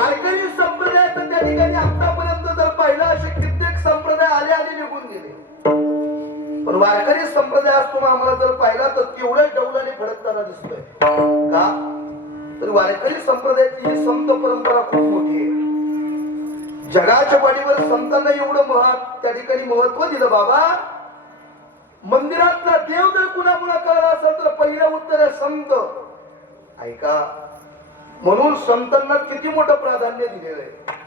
वारकरी संप्रदाय तर त्या ठिकाणी आतापर्यंत जर पाहिलं असे कित्येक संप्रदाय आले आणि निघून गेले, पण वारकरी संप्रदाय असतो आम्हाला जर पाहिला तर तेवढ्या डौलाने फडकताना दिसतोय का? तर वारकरी संप्रदायाची ही संत परंपरा खूप मोठी आहे. जगाच्या वाडीवर संतांना एवढं त्या ठिकाणी महत्व दिलं. बाबा, मंदिरातला देव जर कुणामुळे कळला असेल तर पहिलं उत्तर आहे संत. ऐका, म्हणून संतांना किती मोठं प्राधान्य दिलेलं आहे.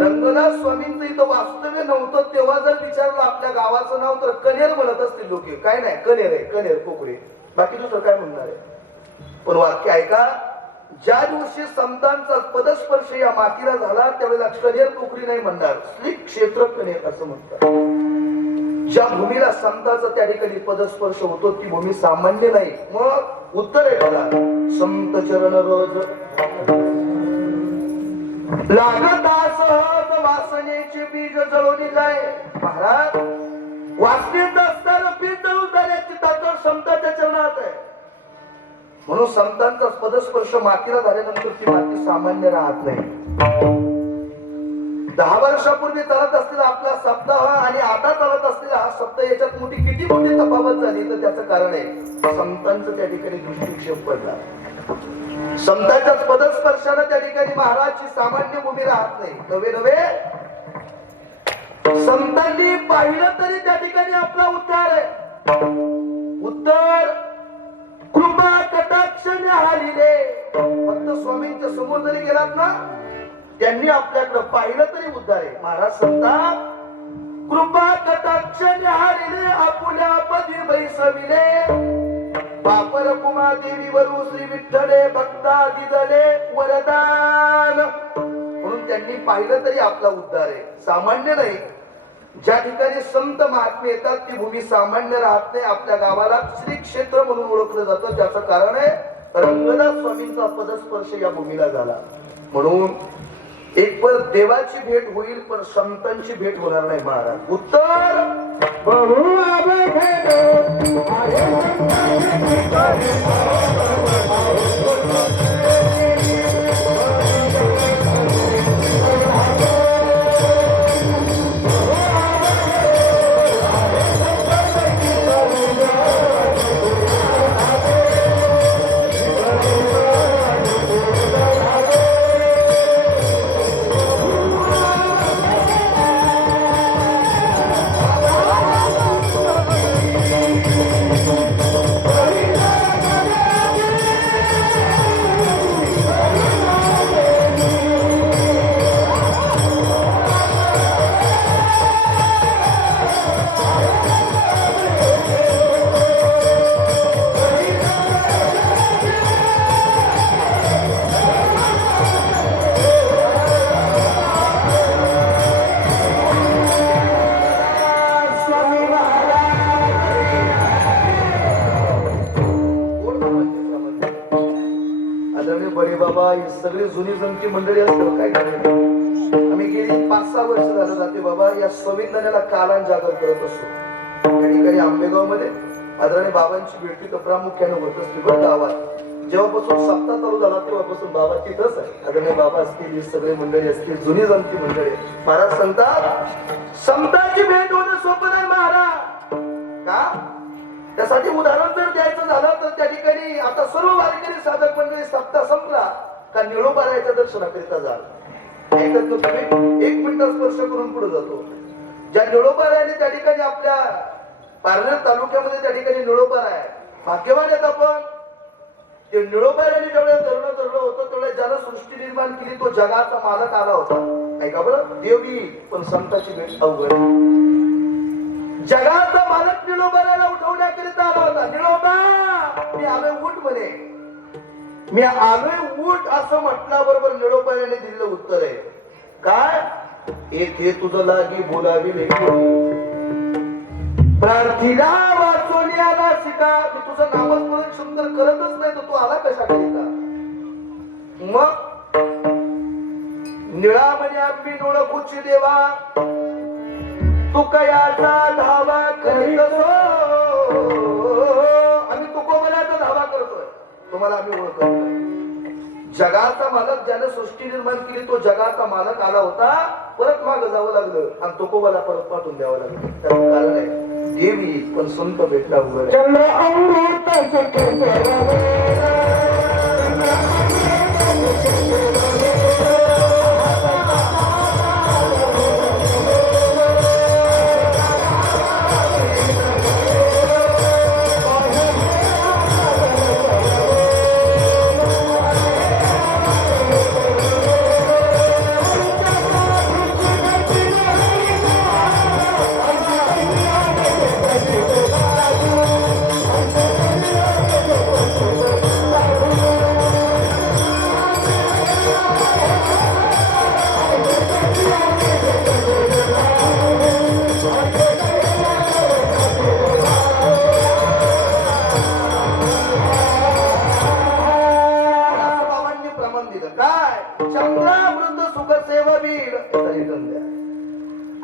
रंगनाथ स्वामींचं इथं वास्तव्य नव्हतं तेव्हा जर विचारलं आपल्या गावाचं नाव तर कनेर म्हणत असतील लोक. काय नाही, कनेर आहे, कनेर पोकळे, बाकी दुसरं काय म्हणणार आहे. पण वाक्य ऐका, ज्या दिवशी संतांचा पदस्पर्श या मातीला झाला त्यावेळेला कनेर पोकळी नाही म्हणणार, श्री क्षेत्र कनेर असं म्हणतात. ज्या भूमीला संतांचा त्या ठिकाणी पदस्पर्श होतो ती भूमी सामान्य नाही. मग उत्तर आहे बघा, संत चरण रोज लागता सहज वासनेचे बीज जळून जाय. महाराज, वासनेत असताना बीज जळून जाण्याची ताकद संतांच्या चरणात आहे. म्हणून संतांचा पदस्पर्श मातीला झाल्यानंतर ती माती सामान्य राहत नाही. 10 वर्षापूर्वी चालत असलेला आपला सप्ताह आणि आता चालत असलेला हा सप्ताह याच्यात किती मोठी तफावत झाली तर त्याचं कारण आहे संतांचं त्या ठिकाणी दृष्टिक्षेप पडला. संतांच्याच पदस्पर्शाने त्या ठिकाणी महाराजची सामान्य भूमी राहत नाही. नवे नवे संतांनी पाहिलं तरी त्या ठिकाणी आपला उद्धार आहे. उत्तर कृपा कटाक्षाने हालिले. फक्त स्वामींच्या समोर जरी गेलात ना, त्यांनी आपल्याकडे पाहिलं तरी उद्धार आहे. महाराज सांगतात, कृपा कटाक्षाने हालिले आपुल्या पदी बैसविले. बापर कुमा देवी वरू श्री विठ्ठले भक्ता दिदले वरदान. म्हणून त्यांनी पाहिलं तरी आपला उद्धार आहे, सामान्य नाही. ज्या ठिकाणी संत महात्मे येतात ती भूमी सामान्य राहत नाही. आपल्या गावाला श्री क्षेत्र म्हणून ओळखलं जातं. त्याचं कारण आहे रंगनाथ स्वामींचा पदस्पर्श या भूमीला झाला. म्हणून एक पर देवाची भेट होईल पण संतांची भेट होणार नाही. महाराज, उत्तर सगळी जुनी जमती मंडळी असतात. काय करायचं, आम्ही गेली 5-6 वर्ष झालं जाते बाबा या संविधानाला कालान जागर करत असतो. त्या ठिकाणी आंबेगाव मध्ये आदरणीय बाबांची भेटी तर प्रामुख्याने होत असते. बरं, गावात जेव्हापासून सप्ताह चालू झाला तेव्हापासून बाबा तिथंच आहे. आदरणीय बाबा असतील, ही सगळी मंडळी असतील, जुनी जमती मंडळी. महाराज सांगतात, संतांची भेट होणं सोपं नाही महाराज. का? त्यासाठी उदाहरण जर द्यायचं झालं तर त्या ठिकाणी आता सर्व वारकरी साधक मंडळी सप्ताह संपला का निळोबारायच्या दर्शनाकरिता जाल. ऐकत तो तुम्ही 1 मिनिट स्पर्श करून पुढे जातो. ज्या निळोबारायने त्या ठिकाणी आपल्या पारनेर तालुक्यामध्ये त्या ठिकाणी निळोबाराय आहे. भाग्यवान आहेत आपण. ते निळोबारायने जेवढ्या धरणं होतं तेवढ्या ज्यानं सृष्टी निर्माण केली तो जगाचा मालक आला होता. ऐका बरं, देवी पण संतांची भेट अवघड. जगाचा मालक निळोबारायला उठवण्याकरिता आला होता. निळोबा मी आलोय उठ म्हणे. मी आलोय उठ असं म्हटल्याबरोबर निळोबारायने दिलेलं उत्तर आहे काय, येथे तुझं लागी बोलावी प्रार्थीला वाचवण्याला शिका. मी तुझं नामस्मरण सुंदर करतच नाही तर तू आला कशा करिता. मग निळा म्हणे आम्ही ओळखूची देवा तू कयाचा धावा करीत आम्ही तुकोबऱ्याचा धावा करतोय, तुम्हाला आम्ही ओळखत नाही. जगाचा मालक ज्याने सृष्टी निर्माण केली तो जगाचा मालक आला होता, परत माग जावं लागलं आणि तुकोबाला परत पाठवून द्यावं लागलं. त्याचं कारण आहे देवी पण संत भेटला उघड. चंद्र अमृताचे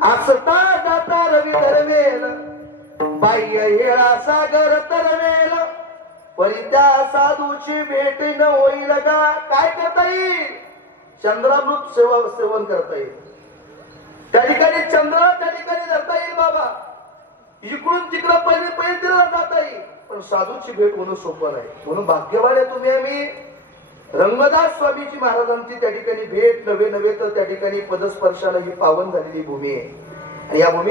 आसता जाता रवी धरवेल बाह्य हेळा सागर तरवेल परी त्या साधूची भेट न होईल का. काय करता येईल? चंद्रामृत सेवन करता येईल. त्या ठिकाणी चंद्र त्या ठिकाणी धरता येईल बाबा. इकडून तिकडं पहिले तिला जाता येईल, पण साधूची भेट होणं सोपं नाही. म्हणून भाग्यवान आहे तुम्ही. आम्ही रंगदास स्वामीची महाराजांची त्या ठिकाणी भेट नव्हे तर त्या ठिकाणी पदस्पर्शाला ही पावन झालेली भूमी आहे. आणि या भूमी